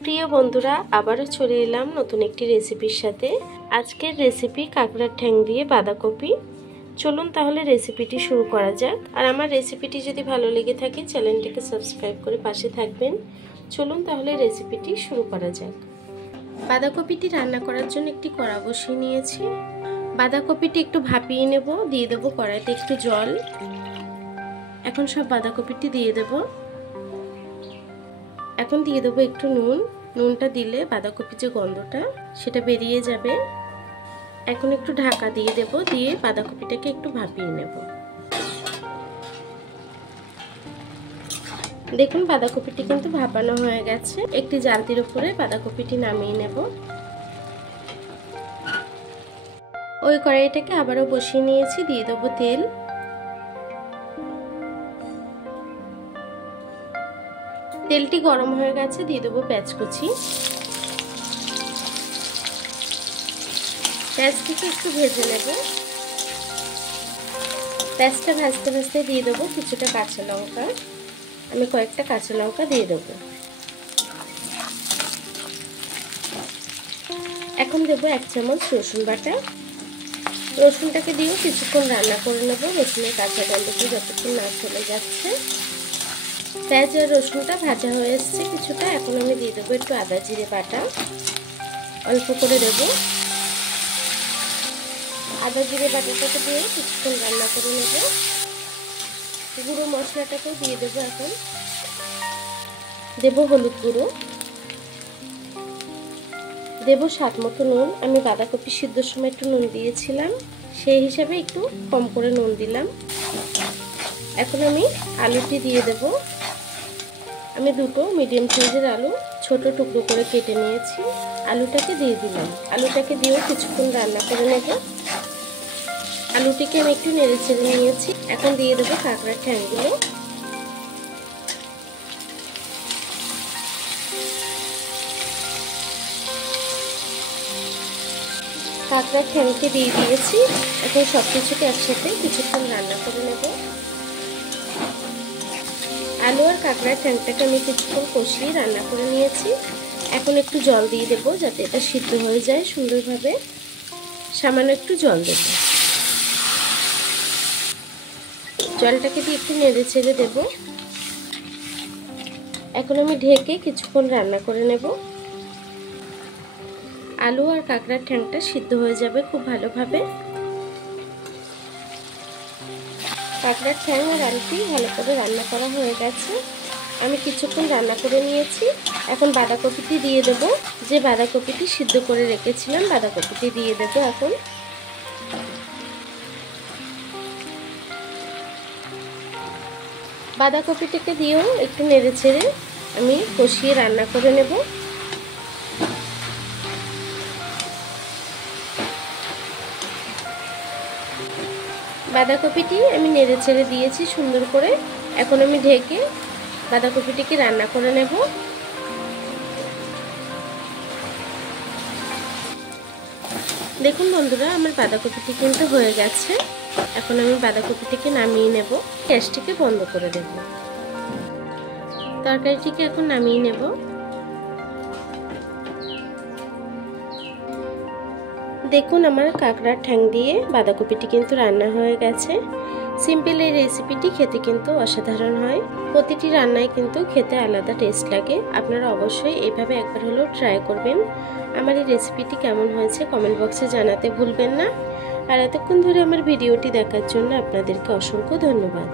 প্রিয় বন্ধুরা, আবারও চলে এলাম নতুন একটি রেসিপির সাথে। আজকের রেসিপি কাঁকড়ার ঠ্যাং দিয়ে বাঁধাকপি। চলুন তাহলে রেসিপিটি শুরু করা যাক। আর আমার রেসিপিটি যদি ভালো লেগে থাকে চ্যানেলটিকে সাবস্ক্রাইব করে পাশে থাকবেন। চলুন তাহলে রেসিপিটি শুরু করা যাক। বাঁধাকপিটি রান্না করার জন্য একটি কড়া বসিয়ে নিয়েছি। বাঁধাকপিটি একটু ভাপিয়ে নেব। দিয়ে দেবো কড়াইতে একটু জল। এখন সব বাঁধাকপিটি দিয়ে দেব। এখন দিয়ে দেবো একটু নুন। নুনটা দিলে বাঁধাকপির যে গন্ধটা সেটা বেরিয়ে যাবে। এখন একটু ঢাকা দিয়ে দেব, দিয়ে বাঁধাকপিটাকে একটু ভাপিয়ে নেব। দেখুন বাঁধাকপিটি কিন্তু ভাপানো হয়ে গেছে। একটি জালতির উপরে বাঁধাকপিটি নামিয়ে নেব। ওই কড়াইটাকে আবারও বসিয়ে নিয়েছি। দিয়ে দেবো তেল। তেলটি গরম হয়ে গেছে। দিয়ে দেবো পেঁয়াজ কুচি। পেঁয়াজটিকে একটু ভেজে নেব। পেঁয়াজটা ভাজতে ভাজতে দিয়ে দেবো কিছুটা কাঁচা লঙ্কা। আমি কয়েকটা কাঁচা লঙ্কা দিয়ে দেবো। এখন দেবো 1 চামচ রসুন বাটা। রসুনটাকে দিয়েও কিছুক্ষণ রান্না করে নেব। রসুনের কাঁচা গন্ধটি যতক্ষণ না চলে যাচ্ছে। পেঁয়াজ আর রসুনটা ভাজা হয়ে এসছে কিছুটা। এখন আমি দিয়ে দেবো একটু আদা জিরে বাটা, অল্প করে দেবো। আদা জিরে বাটাটাকে দিয়ে কিছুক্ষণ রান্না করে নেব। গুঁড়ো মশলাটাকেও দিয়ে দেবো। এখন দেবো হলুদ গুঁড়ো, দেবো স্বাদ মতো নুন। আমি বাঁধাকপি সিদ্ধর সময় একটু নুন দিয়েছিলাম, সেই হিসাবে একটু কম করে নুন দিলাম। এখন আমি আলুটি দিয়ে দেব। আমি দুটো মিডিয়াম সাইজের আলু ছোট টুকরো করে কেটে নিয়েছি। আলুটাকে দিয়ে দিলাম। আলুটাকে দিয়েও কিছুক্ষণ রান্না করে নেব। আলুটিকে আমি একটু নেড়ে ছেড়ে নিয়েছি। এখন দিয়ে দেবো কাঁকড়ার ঠ্যাংগুলো। কাঁকড়ার ঠ্যাংকে দিয়ে দিয়েছি। এখন সব কিছুকে একসাথে কিছুক্ষণ রান্না করে নেব। আলু আর কাঁকড়ার ঠ্যাংটাকে আমি কিছুক্ষণ কষিয়ে রান্না করে নিয়েছি। এখন একটু জল দিয়ে দেবো যাতে এটা সিদ্ধ হয়ে যায় সুন্দরভাবে। সামান্য একটু জল দেব। জলটাকে দিয়ে একটু নেড়ে ছেড়ে দেব। এখন আমি ঢেকে কিছুক্ষণ রান্না করে নেব। আলু আর কাঁকড়ার ঠ্যাংটা সিদ্ধ হয়ে যাবে খুব ভালোভাবে। কাঁকড়ার ঠ্যাং আর আলুটি ভালো করে রান্না করা হয়ে গেছে। আমি কিছুক্ষণ রান্না করে নিয়েছি। এখন বাঁধাকপিটি দিয়ে দেব। যে বাঁধাকপিটি সিদ্ধ করে রেখেছিলাম বাঁধাকপিটি দিয়ে দেব। এখন বাঁধাকপিটাকে দিয়েও একটু নেড়ে ছেড়ে আমি কষিয়ে রান্না করে নেব। বাঁধাকপিটি আমি নেড়ে ছেড়ে দিয়েছি সুন্দর করে। এখন আমি ঢেকে বাঁধাকপিটিকে রান্না করে নেব। দেখুন বন্ধুরা, আমার বাঁধাকপিটি কিন্তু হয়ে গেছে। এখন আমি বাঁধাকপিটিকে নামিয়ে নেব। গ্যাসটিকে বন্ধ করে দেব। তরকারিটিকে এখন নামিয়ে নেব। দেখুন আমার কাঁকড়ার ঠ্যাং দিয়ে বাঁধাকপিটি কিন্তু রান্না হয়ে গেছে। সিম্পল এই রেসিপিটি খেতে কিন্তু অসাধারণ হয়। প্রতিটি রান্নায় কিন্তু খেতে আলাদা টেস্ট লাগে। আপনারা অবশ্যই এইভাবে একবার হলেও ট্রাই করবেন। আমার এই রেসিপিটি কেমন হয়েছে কমেন্ট বক্সে জানাতে ভুলবেন না। আর এতক্ষণ ধরে আমার ভিডিওটি দেখার জন্য আপনাদেরকে অসংখ্য ধন্যবাদ।